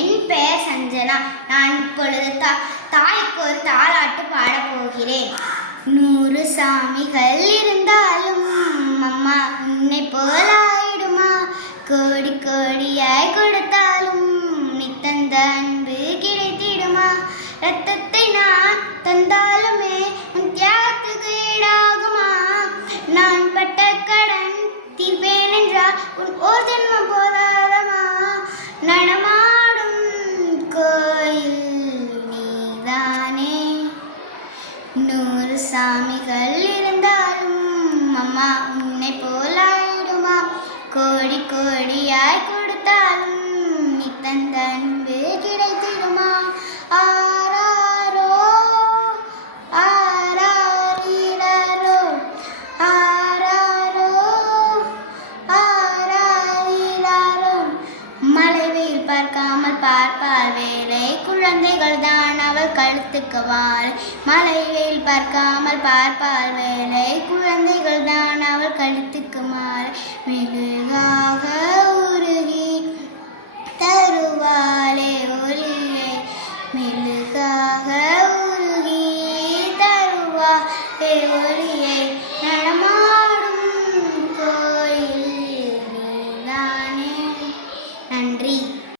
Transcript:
என் பெயர் சஞ்சனா. நான் இப்பொழுது தாய்க்கு ஒரு தாலாட்டு பாடப் போகிறேன். 100 சாமிகள் இருந்தாலும் அம்மா உன்னை போலாயிடுமா? கோடி கோடியாய் கொடுத்தாலும் நீ தந்த அன்பு கிடைத்திடுமா? ரத்தத்தை நான் தந்தாலுமே உன் தியாகத்துக்கு ஈடாகுமா? நான் பட்ட கடன் தீர்ப்பேன் என்றால் உன் ஓர் ஜென்மம் போதாதமா? நடமாடும் கோயில் நீதானே. 100 சாமிகள் இருந்தாலும் அம்மா உன்னை போலாயிடுமா? கோடி கோடியாய் கொடுத்தாலும் நீ தந்த அன்பு கிடைத்திடுமா? ஆராரோ ஆராரிரரோ ஆராரோ ஆராரிரரோ. மழை வெயில் பார்க்காமல் பார்ப்பாள் வேலை, குழந்தைகள் தான் அவள் கழுத்துக்கு வாள். மழை வெயில் பார்க்காமல் பார்ப்பாள் வேலை, குழந்தைகள் தான் அவள் கழுத்துக்கு மாலை. மெழுகாக உருகி தருவாளே ஒளியே, மெழுகாக உருகி தருவாளே ஒளி.